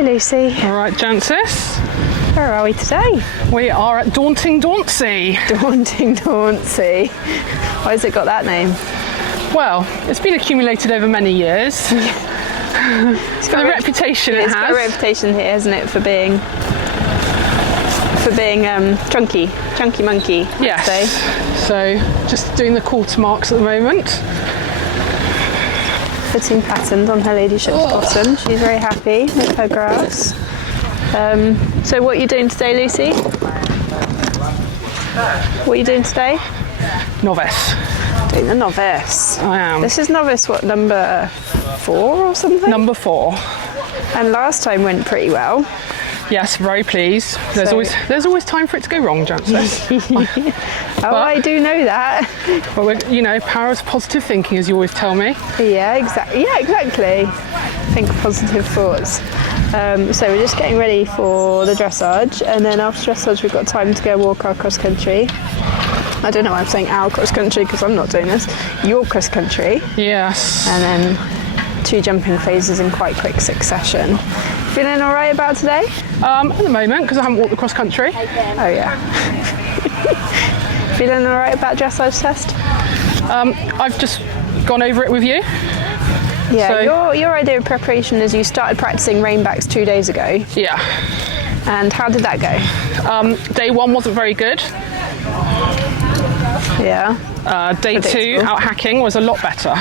Hello, Lucy. All right, Jancis. Where are we today? We are at Daunting Dauntsey. Daunting Dauntsey. Why has it got that name? Well, it's been accumulated over many years. It's For the reputation it It's got a has. reputation here, hasn't it, for being chunky monkey. I'd Yes. say. So just doing the quarter marks at the moment. Putting patterns on her ladyship's bottom. She's very happy with her grass. So what are you doing today, Lucy? What are you doing today? Novice. Doing the novice. I am. This is novice, what, number 4 or something? Number 4. And last time went pretty well. Yes, very pleased. There's always time for it to go wrong, Jancis. I do know that. But power of positive thinking, as you always tell me. Yeah, exactly. Think positive thoughts. So we're just getting ready for the dressage, and then after dressage we've got time to go walk our cross country. I don't know why I'm saying our cross country because I'm not doing this. Your cross country. Yes. And then 2 jumping phases in quite quick succession. Feeling all right about today? At the moment, because I haven't walked the cross country. Oh yeah. Feeling all right about dressage test? I've just gone over it with you. Yeah, So- your idea of preparation is you started practicing rainbacks 2 days ago. Yeah. And how did that go? Day 1 wasn't very good. Yeah. Day 2 Predictable. out hacking was a lot better.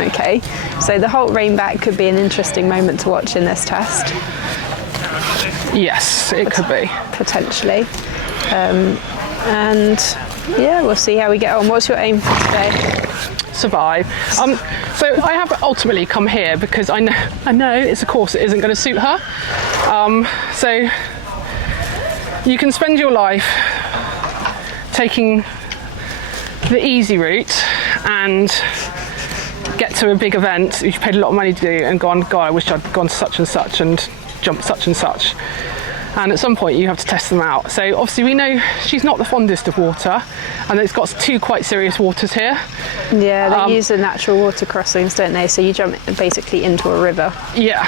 Okay. So the whole rainback could be an interesting moment to watch in this test, Yes, it could be. potentially. And yeah, we'll see how we get on. What's your aim for today? Survive. So I have ultimately come here because I know it's a course that isn't going to suit her. So you can spend your life taking the easy route and get to a big event which you paid a lot of money to do and gone, God, I wish I'd gone such and such and jumped such and such. And at some point you have to test them out. So obviously we know she's not the fondest of water, and it's got 2 quite serious waters here. Yeah, they use the natural water crossings, don't they? So you jump basically into a river. Yeah,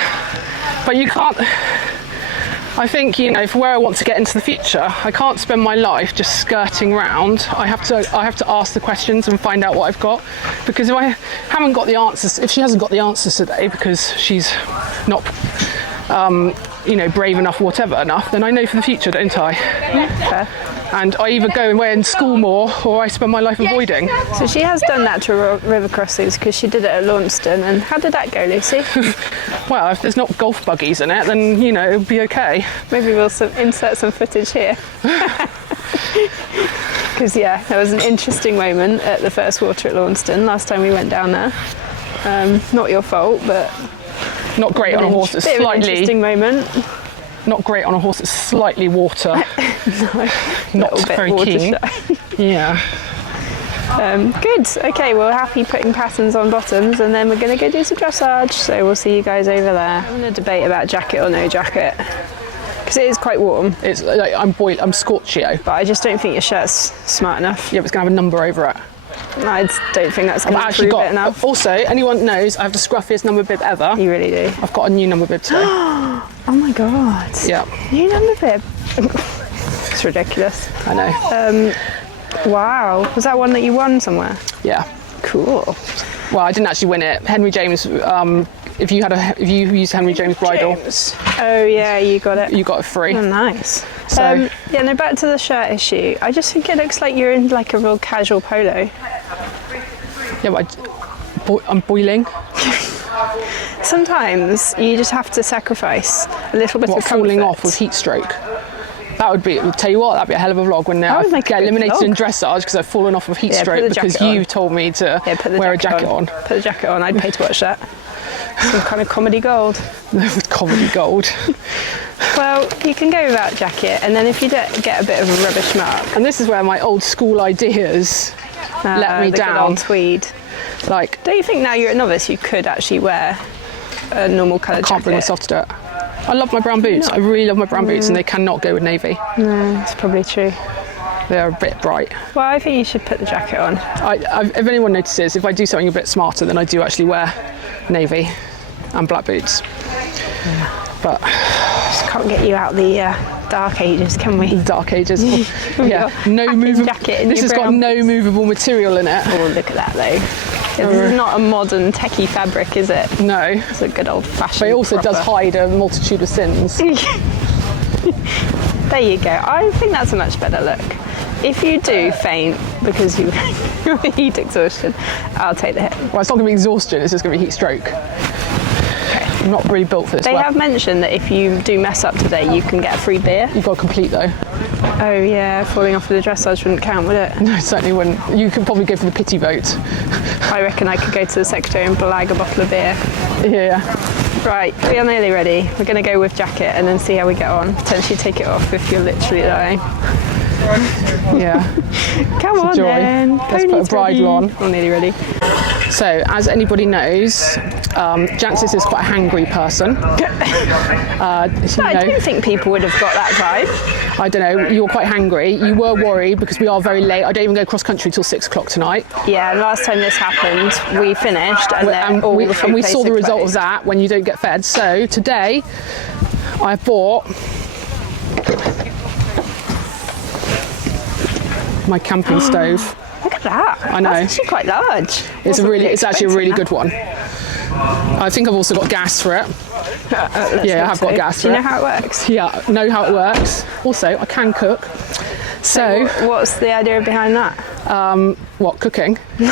but you can't. I think for where I want to get into the future, I can't spend my life just skirting round. I have to ask the questions and find out what I've got, because if I haven't got the answers, if she hasn't got the answers today because she's not brave enough, whatever enough, then I know for the future, don't I? Yeah, fair. And I either go away and school more, or I spend my life avoiding. So she has done natural river crossings because she did it at Launceston. And how did that go, Lucy? Well, if there's not golf buggies in it, then it'll be okay. Maybe we'll insert some footage here. Because there was an interesting moment at the first water at Launceston last time we went down there. Not your fault, but Not great on a horse that's bit of an slightly. interesting moment. Not great on a horse that's slightly water. No, Not little bit very water keen. shy. Yeah. Good. Okay, we're happy putting patterns on bottoms, and then we're going to go do some dressage. So we'll see you guys over there. I'm going to debate about jacket or no jacket, because it is quite warm. It's like I'm scorchio. But I just don't think your shirt's smart enough. Yeah, but it's gonna have a number over it. I don't think that's going I've to actually prove got. it enough. Also, anyone knows I have the scruffiest number bib ever. You really do. I've got a new number bib today. Oh my god. Yeah, New number bib. It's ridiculous. I know. Wow. Was that one that you won somewhere? Yeah. Cool. Well, I didn't actually win it. Henry James. If you used Henry James bridle, Oh yeah, you got it. you got it free. Oh, nice. So- Back to the shirt issue. I just think it looks like you're in like a real casual polo. Yeah, but I'm boiling. Sometimes you just have to sacrifice a little bit What, of comfort. falling off with heat stroke? That would be. Tell you what, that'd be a hell of a vlog when That would I make a get good eliminated vlog. in dressage because I've fallen off with heat Yeah, put stroke the because jacket on. you told me to Put the wear a jacket on. Put the jacket on. I'd pay to watch that. Some kind of comedy gold. With comedy gold. Well, you can go without jacket, and then if you get a bit of a rubbish mark, And this is where my old school ideas let me the good down. old tweed. Like, Don't you think now you're a novice, you could actually wear a normal colour jacket? can't bring myself to do it. I love my brown boots. I really love my brown boots, and they cannot go with navy. No, that's probably true. They're a bit bright. Well, I think you should put the jacket on. If anyone notices, if I do something a bit smarter, then I do actually wear navy and black boots. But Just can't get you out the dark ages, can we? dark ages. Yeah, no packing movable. jacket in This your has got brown no movable material in it. Oh, look at that though. Yeah, this is not a modern techie fabric, is it? No, It's a good old fashioned. but it also does hide a multitude of sins. There you go. I think that's a much better look. If you do faint because you heat exhaustion, I'll take the hit. Well, it's not going to be exhaustion, it's just going to be heat stroke. I'm not really built for this. They work. have mentioned that if you do mess up today, you can get a free beer. You've got to complete though. Oh yeah, falling off of the dressage wouldn't count, would it? No, it certainly wouldn't. You could probably go for the pity vote. I reckon I could go to the secretary and blag a bottle of beer. Yeah. Right, we are nearly ready. We're going to go with jacket and then see how we get on. Potentially take it off if you're literally dying. Yeah. Come on joy. then. Let's put a bridle on. We're nearly ready. So, as anybody knows, Jancis is quite a hangry person. I don't think people would have got that vibe. I don't know, you're quite hangry. You were worried because we are very late. I don't even go cross country till 6 o'clock tonight. Yeah, and last time this happened, we finished and then all the food we saw the places result of closed. that when you don't get fed. So today, I bought my camping stove. Look at that. I know. That's actually quite large. It's actually a really good one. I think I've also got gas for it. Yeah, I have got gas Do for you it. know how it works? Yeah, know how it works. Also, I can cook. So, What's the idea behind that? what, cooking? No,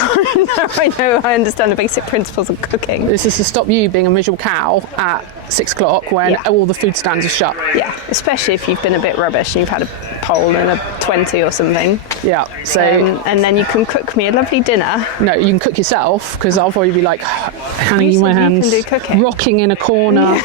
I understand the basic principles of cooking. This is to stop you being a miserable cow at 6 o'clock when Yeah. all the food stands are shut. Yeah, especially if you've been a bit rubbish and you've had a poll and a 20 or something. Yeah, so And then you can cook me a lovely dinner. no, you can cook yourself because I'll probably be like hanging You in my said you hands, can do cooking. rocking in a corner.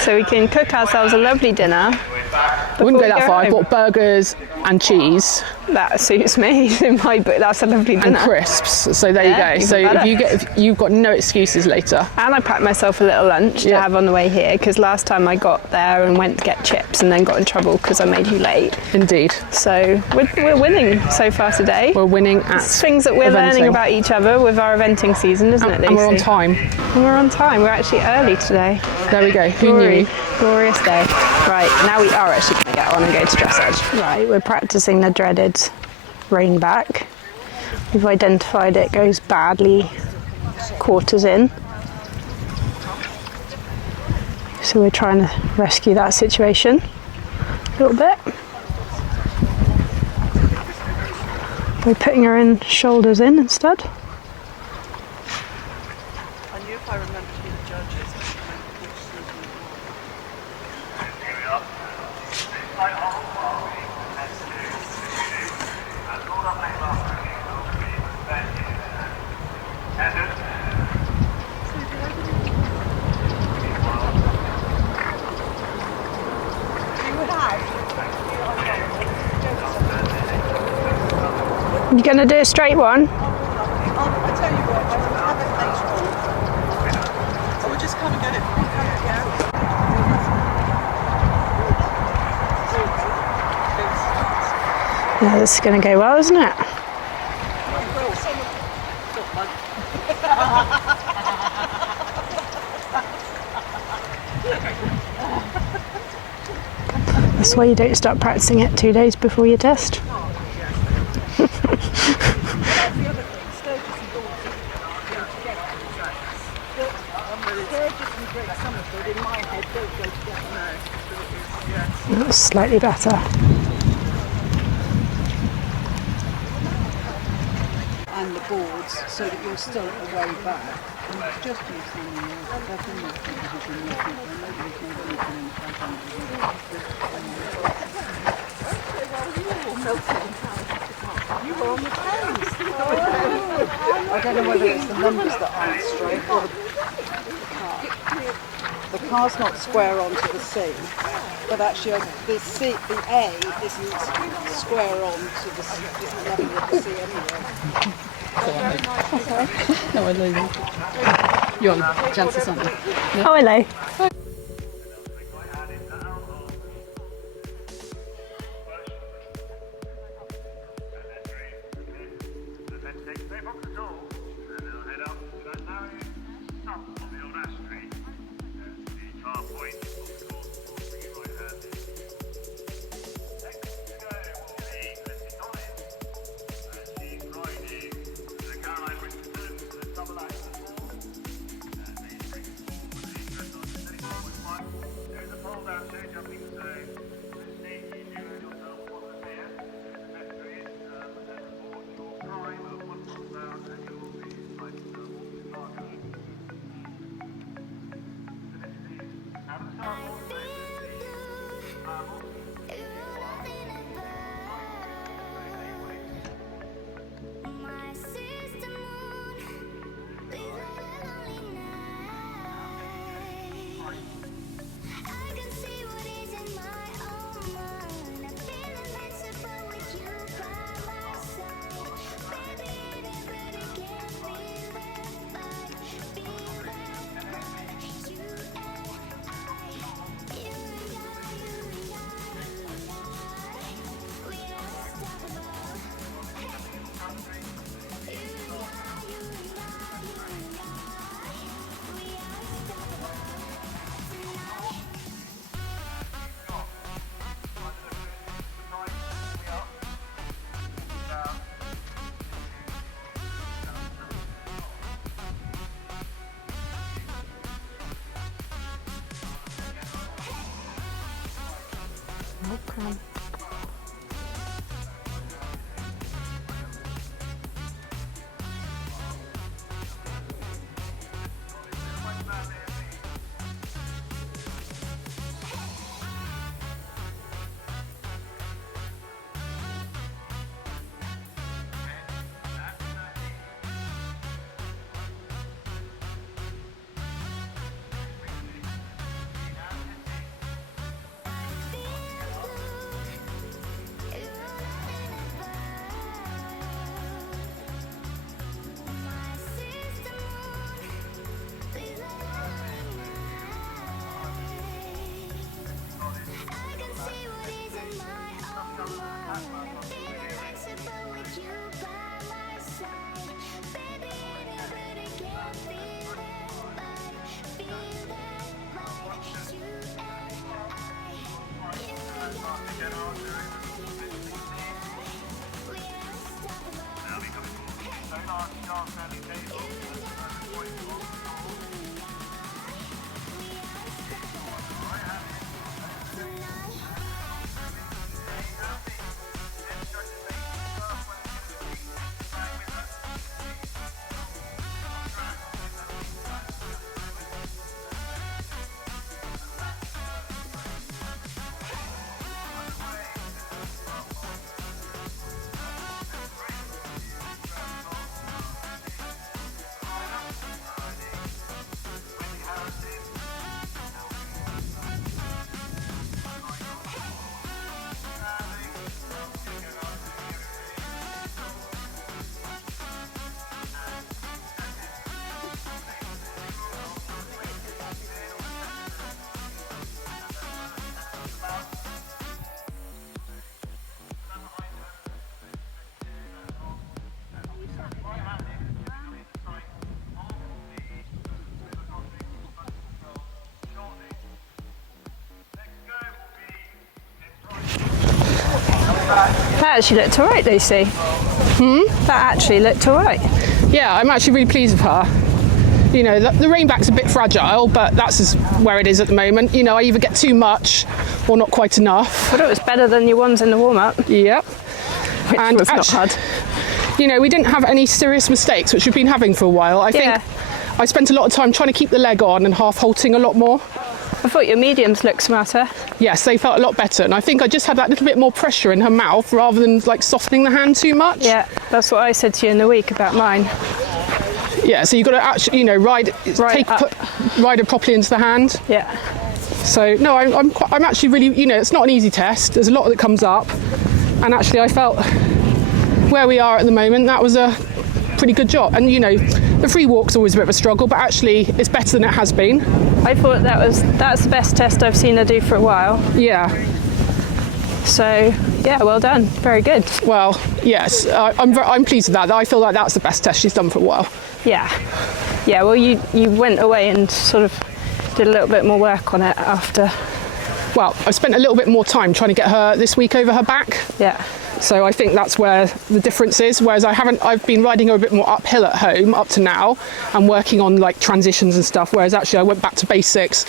So we can cook ourselves a lovely dinner. I wouldn't go that far. I bought burgers and cheese That suits me in my book. That's a lovely dinner. and crisps. So there Yeah, you go. even So better. if you've got no excuses later. And I packed myself a little lunch to Yeah. have on the way here because last time I got there and went to get chips and then got in trouble because I made you late. Indeed, So we're winning so far today. we're winning at It's things that we're eventing. learning about each other with our eventing season, isn't it, Lucy? and we're on time. And we're on time. We're actually early today. There we go. Who knew? Glorious day. Right, now we are actually going to get on and go to dressage. Right, we're practicing the dreaded rein back. We've identified it goes badly quarters in. So we're trying to rescue that situation a little bit. We're putting her in shoulders in instead. I knew if I remembered who the judge is. You gonna do a straight one? I tell you what, I will have it later on. I will just come and get it. Yeah, this is gonna go well, isn't it? That's why you don't start practicing it 2 days before your test. That's slightly better. And the boards so that you're still at the way back. And just use something else. That's in your position. Nobody's made anything in the front You were on the Thames. I don't know whether it's the numbers that aren't straight or the car's not square onto the C, but actually the A isn't square onto the C, isn't level with the C anyway. No, I know you. You're on Jancis, aren't you? Oh, hello. Oh, cram. That actually looked alright, Lucy. That actually looked alright. Yeah, I'm actually really pleased with her. You know, the reinback's a bit fragile, but that's just where it is at the moment. You know, I either get too much or not quite enough. But it was better than your ones in the warm-up. Yep. Which And was not actu- hard. You know, we didn't have any serious mistakes, which we've been having for a while. I think I spent a lot of time trying to keep the leg on and half halting a lot more. I thought your mediums looked smarter. Yes, they felt a lot better, and I think I just had that little bit more pressure in her mouth rather than like softening the hand too much. Yeah, that's what I said to you in the week about mine. Yeah, so you've got to actually, you know, ride her properly into the hand. Yeah. So no, I'm actually really, you know, it's not an easy test. There's a lot that comes up, and actually I felt where we are at the moment, that was a pretty good job. And you know, the free walk's always a bit of a struggle, but actually it's better than it has been. I thought that's the best test I've seen her do for a while. Yeah. So yeah, well done. Very good. Well, yes, I'm pleased with that. I feel like that's the best test she's done for a while. Yeah. Yeah, well you went away and sort of did a little bit more work on it after. Well, I spent a little bit more time trying to get her this week over her back. Yeah. So I think that's where the difference is. Whereas I've been riding her a bit more uphill at home up to now and working on like transitions and stuff. Whereas actually I went back to basics,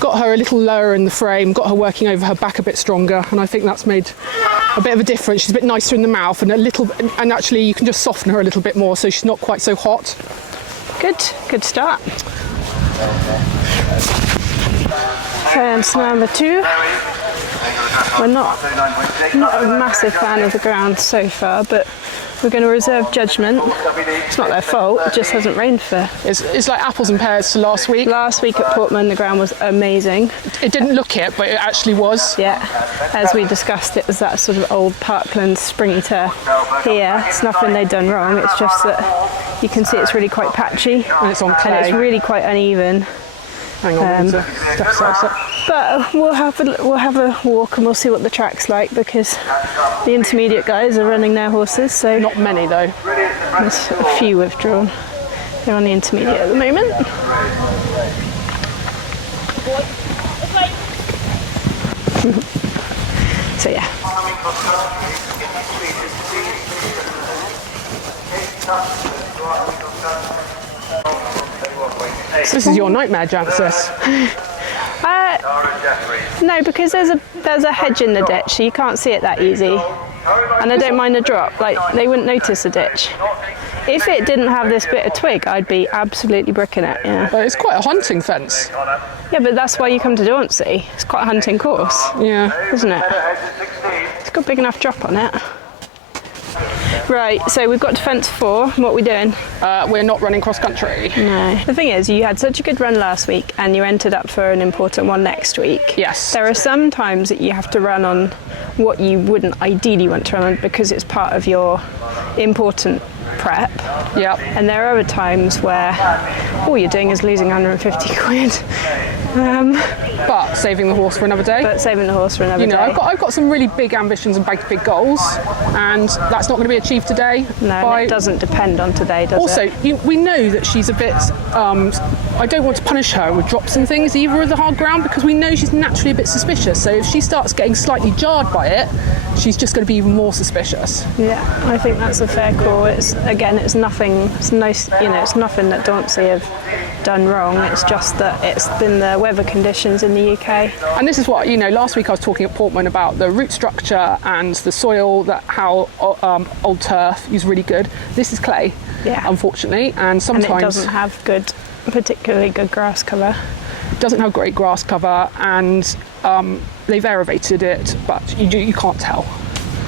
got her a little lower in the frame, got her working over her back a bit stronger. And I think that's made a bit of a difference. She's a bit nicer in the mouth and and actually you can just soften her a little bit more so she's not quite so hot. Good start. Triumphs number 2. We're not a massive fan of the ground so far, but we're going to reserve judgment. It's not their fault, it just hasn't rained for... It's like apples and pears to last week. Last week at Portman, the ground was amazing. It didn't look it, but it actually was. Yeah, as we discussed, it was that sort of old parkland springy turf. Here, it's nothing they've done wrong, it's just that you can see it's really quite patchy. And it's on clay. And it's really quite uneven. Hang on, step aside. But we'll have a walk and we'll see what the track's like, because the intermediate guys are running their horses, so Not many though. there's a few withdrawn. They're on the intermediate at the moment. So yeah. So this is your nightmare, Jancis. No, because there's a hedge in the ditch, so you can't see it that easy. And I don't mind the drop. Like, they wouldn't notice the ditch. If it didn't have this bit of twig, I'd be absolutely bricking it. Yeah. But it's quite a hunting fence. Yeah, but that's why you come to Dauntsey. It's quite a hunting course, Yeah. isn't it? It's got a big enough drop on it. Right, so we've got to fence 4. What are we doing? We're not running cross country. No. The thing is, you had such a good run last week and you entered up for an important one next week. Yes. There are some times that you have to run on what you wouldn't ideally want to run on because it's part of your important prep. Yep. And there are other times where all you're doing is losing 150 quid. But saving the horse for another day. But saving the horse for another day. I've got some really big ambitions and big goals, and that's not going to be achieved today. No, it doesn't depend on today, does it? Also, we know that she's a bit. I don't want to punish her with drops and things either of the hard ground because we know she's naturally a bit suspicious. So if she starts getting slightly jarred by it, she's just going to be even more suspicious. Yeah, I think that's a fair call. It's nothing. It's nothing that Dauntsey have done wrong. It's just that it's been the weather conditions in the UK. And this is what last week I was talking at Portman about the root structure and the soil. How old turf is really good. This is clay, yeah, unfortunately, and sometimes it doesn't have particularly good grass cover. Doesn't have great grass cover, and they've aerated it, but you can't tell.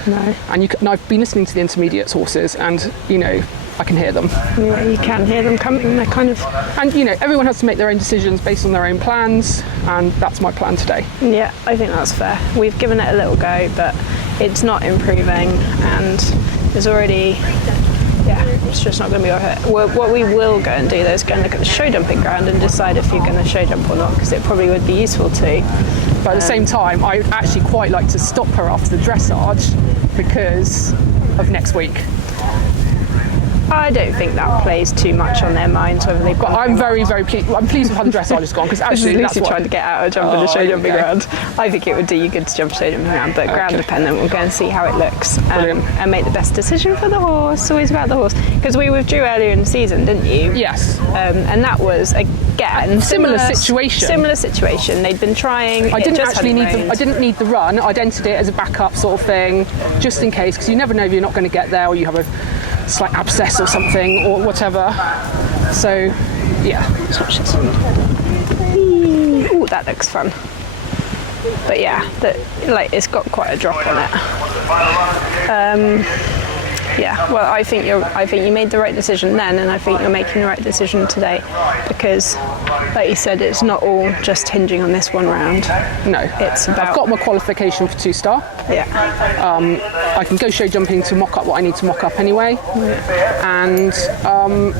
No. And I've been listening to the intermediates horses, and I can hear them. Yeah, you can hear them coming. They're kind of. And everyone has to make their own decisions based on their own plans, and that's my plan today. Yeah, I think that's fair. We've given it a little go, but it's not improving, and there's already. Yeah, it's just not going to be worth it. What we will go and do though is go and look at the show jumping ground and decide if you're going to show jump or not, because it probably would be useful to. But at the same time, I would actually quite like to stop her after the dressage because of next week. I don't think that plays too much on their minds whether they've got. But I'm very, very pleased. I'm pleased with how the dressage has gone because actually this is that's Lucy what trying to get out of jumping the show jumping okay. ground. I think it would do you good to jump show jumping ground, but ground dependent. We'll go and see how it looks and make the best decision for the horse. It's always about the horse because we withdrew earlier in the season, didn't you? Yes. And that was again similar situation. Similar situation. They'd been trying. I didn't need the run. I'd entered it as a backup sort of thing, just in case, because you never know if you're not going to get there or you have a slight abscess or something or whatever. So, yeah. Let's watch this one. Ooh, that looks fun. But yeah, it's got quite a drop on it. Yeah, well, I think you made the right decision then, and I think you're making the right decision today, because, like you said, it's not all just hinging on this one round. No, it's about. I've got my qualification for 2-star. Yeah. I can go show jumping to mock up what I need to mock up anyway, and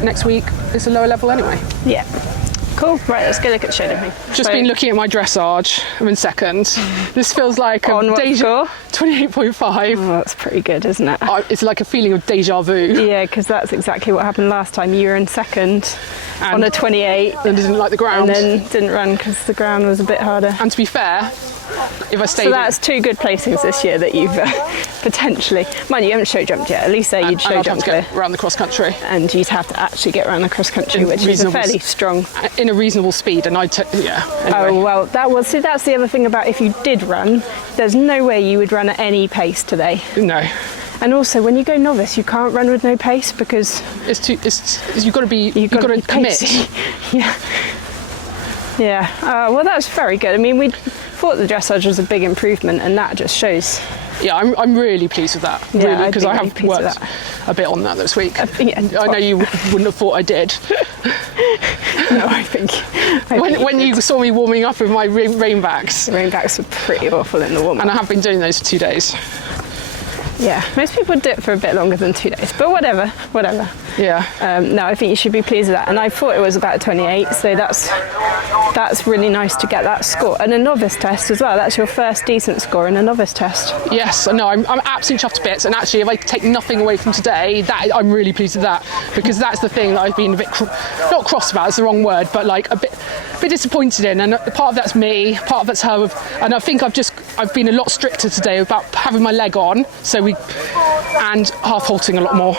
next week it's a lower level anyway. Yeah. Cool. Right, let's go look at show jumping. Just been looking at my dressage. I'm in second. This feels like on what score? 28.5. Oh, that's pretty good, isn't it? It's like a feeling of deja vu. Yeah, because that's exactly what happened last time. You were in second on a 28. And didn't like the ground. And then didn't run because the ground was a bit harder. And to be fair, if I stayed... So that's 2 good placings this year that you've potentially... Mind you haven't show jumped yet. At least say you'd show jumped get around the cross country. And you'd have to actually get around the cross country, which is a fairly strong... In a reasonable speed, and yeah. Anyway. Oh, well, that's the other thing about if you did run, there's no way you would run at any pace today. No. And also, when you go novice, you can't run with no pace because you've got to commit. Yeah. Yeah. Well, that's very good. I mean, we thought the dressage was a big improvement, and that just shows. Yeah, I'm really pleased with that. Yeah, really, because I have really worked a bit on that this week. Yeah, I know you wouldn't have thought I did. No, I think when you saw me warming up with my rainbacks. The rainbacks were pretty awful in the warm-up. And I have been doing those for 2 days. Yeah, most people do it for a bit longer than 2 days, but whatever. Yeah. No, I think you should be pleased with that. And I thought it was about a 28, so that's really nice to get that score. And a novice test as well. That's your first decent score in a novice test. Yes, no, I'm absolutely chuffed to bits. And actually, if I take nothing away from today, I'm really pleased with that, because that's the thing that I've been a bit not cross about. It's the wrong word, but like a bit disappointed in. And part of that's me, part of that's her. And I think I've been a lot stricter today about having my leg on, and half halting a lot more.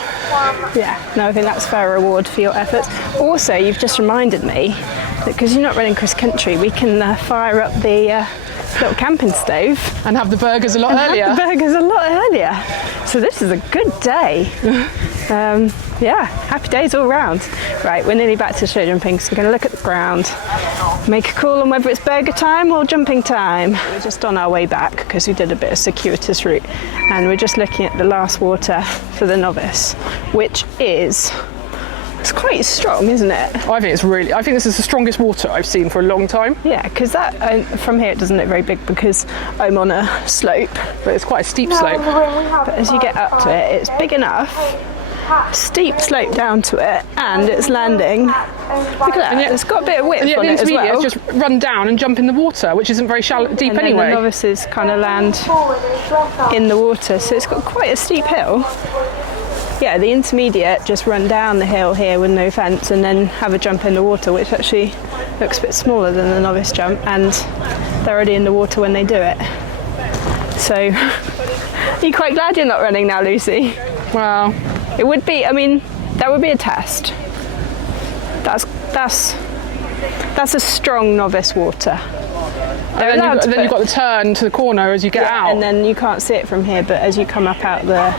Yeah, no, I think that's fair reward for your efforts. Also, you've just reminded me because you're not running cross country, we can fire up the little camping stove And have the burgers a lot and earlier. have the burgers a lot earlier. So this is a good day. Yeah, happy days all round. Right, we're nearly back to show jumping, so we're going to look at the ground, make a call on whether it's burger time or jumping time. We're just on our way back because we did a bit of circuitous route, and we're just looking at the last water for the Novice, which is, it's quite strong, isn't it? I think this is the strongest water I've seen for a long time. Yeah, because that from here it doesn't look very big because I'm on a slope, But it's quite a steep slope. but as you get up to it, it's big enough. Steep slope down to it, and it's landing. Look at that, yet- it's got a bit of width And yet on the it as well. intermediates just run down and jump in the water, which isn't very shallow, deep And then anyway. the novices kind of land in the water, so it's got quite a steep hill. Yeah, the intermediate just run down the hill here with no fence and then have a jump in the water, which actually looks a bit smaller than the novice jump, and they're already in the water when they do it. So, are you quite glad you're not running now, Lucy? Wow. It would be, I mean, that would be a test. That's a strong novice water. They're And allowed to then you've put- got the turn to the corner as you get out. And then you can't see it from here, but as you come up out the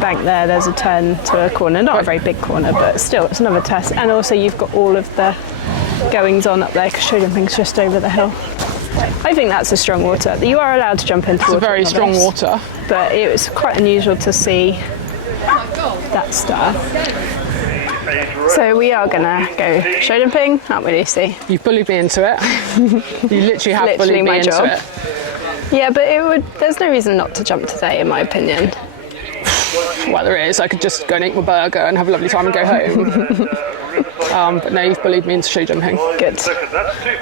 bank there's a turn to a corner. Not a very big corner, but still, it's another test. And also you've got all of the goings on up there because show jumping's just over the hill. I think that's a strong water. You are allowed to jump into It's a water. very on strong this, water. But it was quite unusual to see that stuff. So we are gonna go show jumping, aren't we, Lucy? You've bullied me into it. You literally have Literally bullied me my into job. it. Yeah, but there's no reason not to jump today, in my opinion. Well, there is. I could just go and eat my burger and have a lovely time and go home. But no, you've bullied me into show jumping. Good.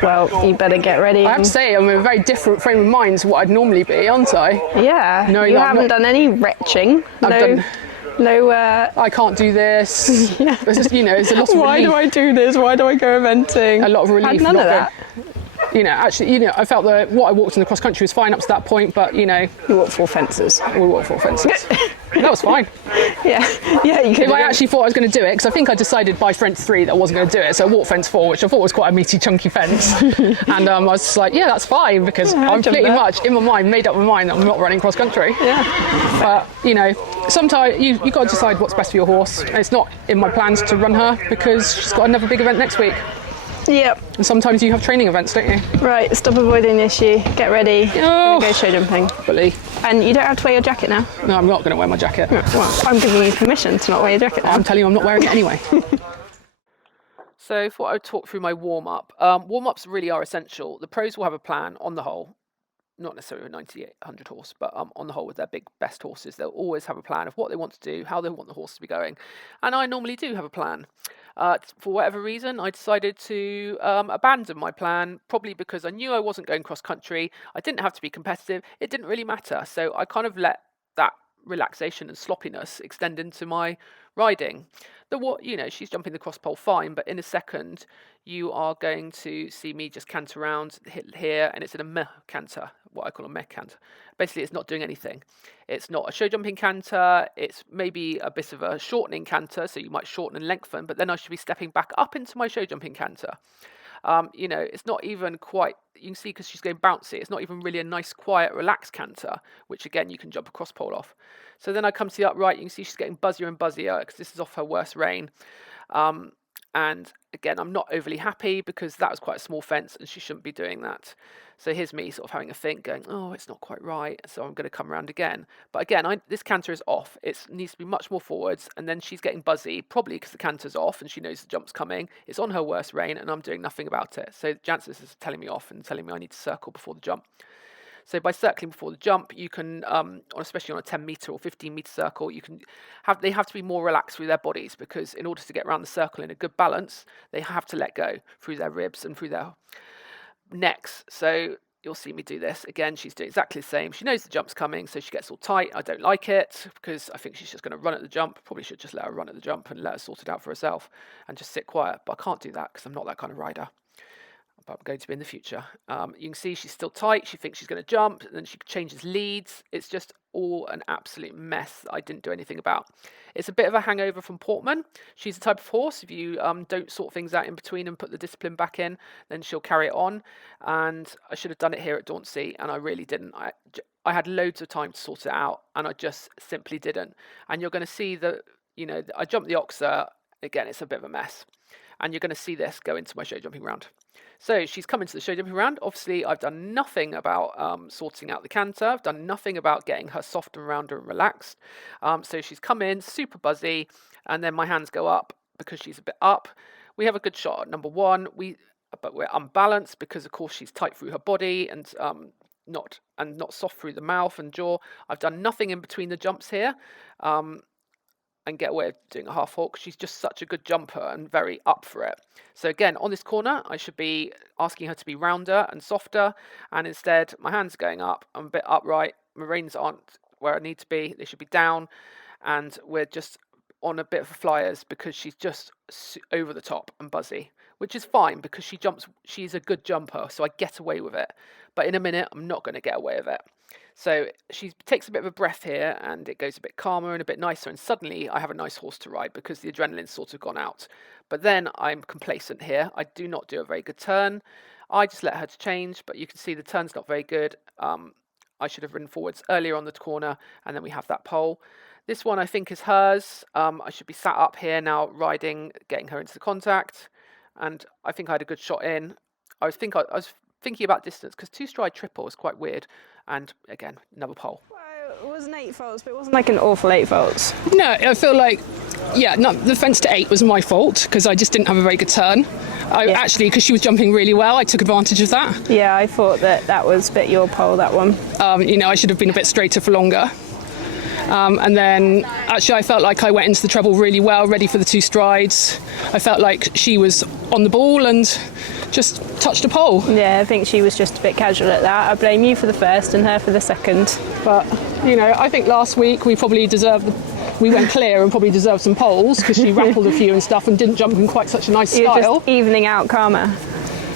Well, you better get ready. I have to say, I'm in a very different frame of mind to what I'd normally be, aren't I? Yeah. No, you no, I'm haven't not. done any retching. No. I can't do this. There's just, there's a lot of Why relief. do I do this? Why do I go eventing? A lot of relief. Had none not of that. Actually, I felt that what I walked in the cross country was fine up to that point, but, You walked 4 fences. we walked 4 fences. That was fine. Yeah. Yeah, you could. If I actually thought I was going to do it, because I think I decided by fence 3 that I wasn't going to do it, so I walked fence 4, which I thought was quite a meaty, chunky fence. And I was just like, yeah, that's fine, because Yeah, I'll I'm jump pretty that. much, in my mind, made up my mind that I'm not running cross country. Yeah. But, sometimes you've got to decide what's best for your horse. And it's not in my plans to run her, because she's got another big event next week. Yep. And sometimes you have training events, don't you? Right, stop avoiding the issue. Get ready. Oh. Go show jumping. Bully. And you don't have to wear your jacket now. No, I'm not going to wear my jacket. Well, I'm giving you permission to not wear your jacket now. I'm telling you I'm not wearing it anyway. So I thought I would talk through my warm-up. Warm-ups really are essential. The pros will have a plan on the whole. Not necessarily with 9,800 horse, but on the whole with their big best horses, they'll always have a plan of what they want to do, how they want the horse to be going. And I normally do have a plan. For whatever reason, I decided to abandon my plan, probably because I knew I wasn't going cross-country. I didn't have to be competitive. It didn't really matter. So I kind of let that relaxation and sloppiness extend into my riding. She's jumping the cross pole fine, but in a second you are going to see me just canter around here, and it's in a meh canter, what I call a meh canter. Basically, it's not doing anything. It's not a show jumping canter. It's maybe a bit of a shortening canter, so you might shorten and lengthen, but then I should be stepping back up into my show jumping canter. It's not even quite, you can see because she's going bouncy, it's not even really a nice, quiet, relaxed canter, which again, you can jump a cross pole off. So then I come to the upright, you can see she's getting buzzier and buzzier because this is off her worst rein. And again, I'm not overly happy because that was quite a small fence and she shouldn't be doing that. So here's me sort of having a think, going, oh, it's not quite right. So I'm going to come around again. But again, this canter is off. It needs to be much more forwards. And then she's getting buzzy, probably because the canter's off and she knows the jump's coming. It's on her worst rein and I'm doing nothing about it. So Jancis is telling me off and telling me I need to circle before the jump. So by circling before the jump, you can, especially on a 10 metre or 15 metre circle, they have to be more relaxed through their bodies because in order to get around the circle in a good balance, they have to let go through their ribs and through their necks. So you'll see me do this. Again, she's doing exactly the same. She knows the jump's coming, so she gets all tight. I don't like it because I think she's just going to run at the jump. Probably should just let her run at the jump and let her sort it out for herself and just sit quiet. But I can't do that because I'm not that kind of rider. but going to be in the future. You can see she's still tight. She thinks she's going to jump, and then she changes leads. It's just all an absolute mess that I didn't do anything about. It's a bit of a hangover from Portman. She's the type of horse, if you don't sort things out in between and put the discipline back in, then she'll carry it on. And I should have done it here at Dauntsey, and I really didn't. I had loads of time to sort it out, and I just simply didn't. And you're going to see that, you know, I jumped the oxer. Again, it's a bit of a mess. And you're going to see this go into my show jumping round. So she's come into the show jumping round. Obviously, I've done nothing about sorting out the canter. I've done nothing about getting her soft and rounder and relaxed. So she's come in super buzzy, and then my hands go up because she's a bit up. We have a good shot at number one. But we're unbalanced because, of course, she's tight through her body and not soft through the mouth and jaw. I've done nothing in between the jumps here. And get away with doing a half hawk. She's just such a good jumper and very up for it. So again, on this corner, I should be asking her to be rounder and softer, and instead my hands are going up. I'm a bit upright. My reins aren't where I need to be. They should be down, and we're just on a bit of flyers because she's just over the top and buzzy, which is fine because she's a good jumper, so I get away with it. But in a minute, I'm not going to get away with it. So she takes a bit of a breath here, and it goes a bit calmer and a bit nicer, and suddenly I have a nice horse to ride because the adrenaline's sort of gone out. But then I'm complacent here. I do not do a very good turn. I just let her to change, but you can see the turn's not very good. I should have ridden forwards earlier on the corner, and then we have that pole. This one I think is hers. I should be sat up here now riding, getting her into the contact, and I think I had a good shot in. I was thinking about distance because two-stride triple is quite weird. And again, another pole. Well, it wasn't 8 faults, but it wasn't like an awful 8 faults. No, I feel like, the fence to 8 was my fault because I just didn't have a very good turn. Actually, because she was jumping really well, I took advantage of that. Yeah, I thought that was a bit your pole, that one. I should have been a bit straighter for longer. And then actually I felt like I went into the treble really well, ready for the 2 strides. I felt like she was on the ball and just touched a pole. Yeah, I think she was just a bit casual at that. I blame you for the first and her for the second. But, I think last week we probably we went clear and probably deserved some poles because she rattled a few and stuff and didn't jump in quite such a nice style. You're just evening out karma.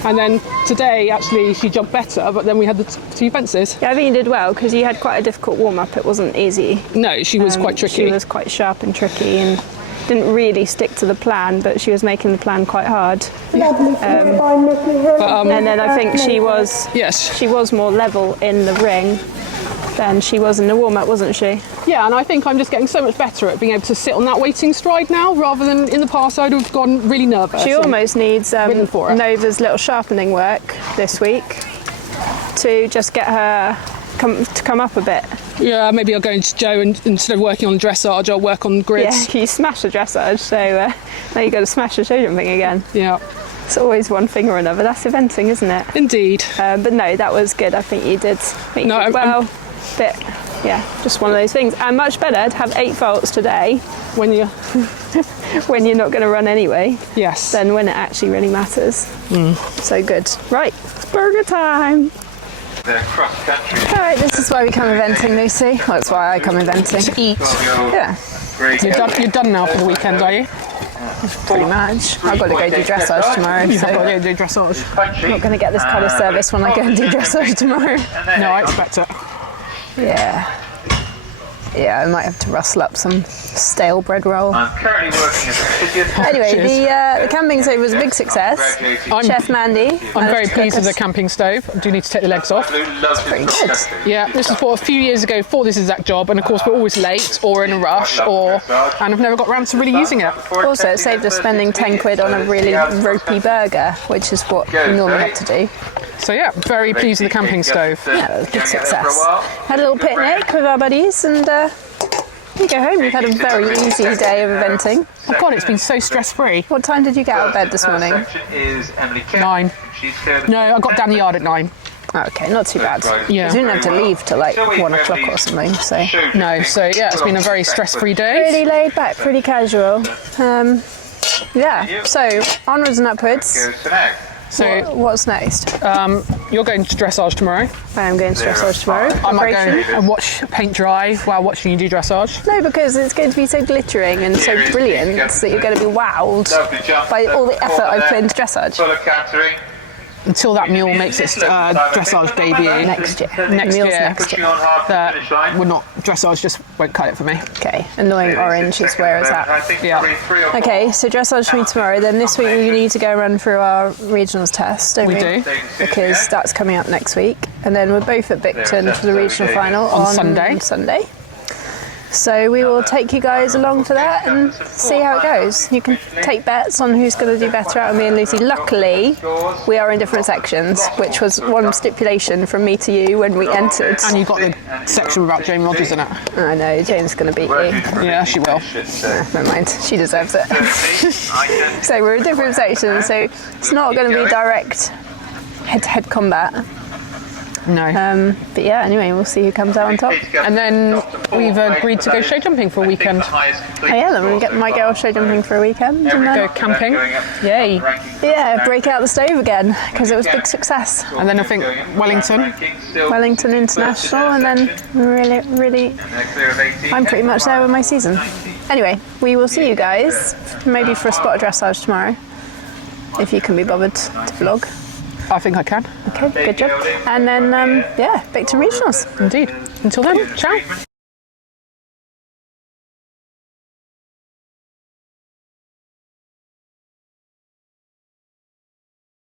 And then today, actually, she jumped better, but then we had the 2 fences. Yeah, I think you did well because you had quite a difficult warm-up. It wasn't easy. No, she was quite tricky. She was quite sharp and tricky and didn't really stick to the plan, but she was making the plan quite hard. And then I think she was more level in the ring than she was in the warm-up, wasn't she? Yeah, and I think I'm just getting so much better at being able to sit on that waiting stride now, rather than in the past I'd have gone really nervous. She almost needs Nova's little sharpening work this week to just get her to come up a bit. Yeah, maybe I'll go into Joe and instead of working on dressage, I'll work on grids. Yeah, you smashed the dressage, so now you've got to smash the show jumping again. Yeah. It's always one thing or another. That's eventing, isn't it? Indeed. But no, that was good. I think you did. Well. Bit, just one of those things. And much better to have 8 faults today when you're when you're not going to run anyway. Yes. Than when it actually really matters. So good. Right, it's burger time. Alright, this is why we come eventing, Lucy. Well, that's why I come eventing. To eat. Yeah. You're done now for the weekend, are you? Pretty much. I've got to go do dressage tomorrow. You've got to go do dressage. I'm not going to get this kind of service when I go and do dressage tomorrow. No, I expect it. Yeah, I might have to rustle up some stale bread roll. I'm currently working as a physio. Anyway, the camping stove was a big success. Chef Mandy. I'm very pleased with the camping stove. I do need to take the legs off. Pretty good. Yeah, this was bought a few years ago for this exact job, and of course we're always late or in a rush, and I've never got around to really using it. Also, it saved us spending 10 quid on a really ropey burger, which is what we normally have to do. So yeah, very pleased with the camping stove. Yeah, it was a big success. Had a little picnic with our buddies, and you go home. You've had a very easy day of eventing. Oh God, it's been so stress-free. What time did you get out of bed this morning? 9. No, I got down the yard at 9. Okay, not too bad. Yeah. You didn't have to leave till like 1 o'clock or something, so. No, so yeah, it's been a very stress-free day. Really laid back, pretty casual. Yeah, so onwards and upwards. So what's next? You're going to dressage tomorrow. I am going to dressage tomorrow. I might go and watch paint dry while watching you do dressage. No, because it's going to be so glittering and so brilliant that you're going to be wowed by all the effort I've put into dressage. until that mule makes its dressage debut Next year. next Mule's year, next year. that we're not, dressage just won't cut it for me. Okay, annoying orange is where it's at. Yeah. Okay, so dressage for me tomorrow. Then this week we need to go run through our regionals test, don't we? We do. Because that's coming up next week. And then we're both at Bicton for the regional final on Sunday. So we will take you guys along for that and see how it goes. You can take bets on who's going to do better out of me and Lucy. Luckily, we are in different sections, which was one stipulation from me to you when we entered. And you got the section without Jane Rogers in it. I know, Jane's going to beat you. Yeah, she will. Never mind, she deserves it. So we're in different sections, so it's not going to be direct head-to-head combat. No. But yeah, anyway, we'll see who comes out on top. And then we've agreed to go show jumping for a weekend. Oh yeah, then we'll get my girl show jumping for a weekend. And then, Go camping. Yay. yeah, break out the stove again, because it was a big success. And then I think Wellington. Wellington International, and then really, I'm pretty much there with my season. Anyway, we will see you guys, maybe for a spot of dressage tomorrow, if you can be bothered to vlog. I think I can. Okay, good job. And then, yeah, Bicton Regionals. Indeed. Until then, ciao.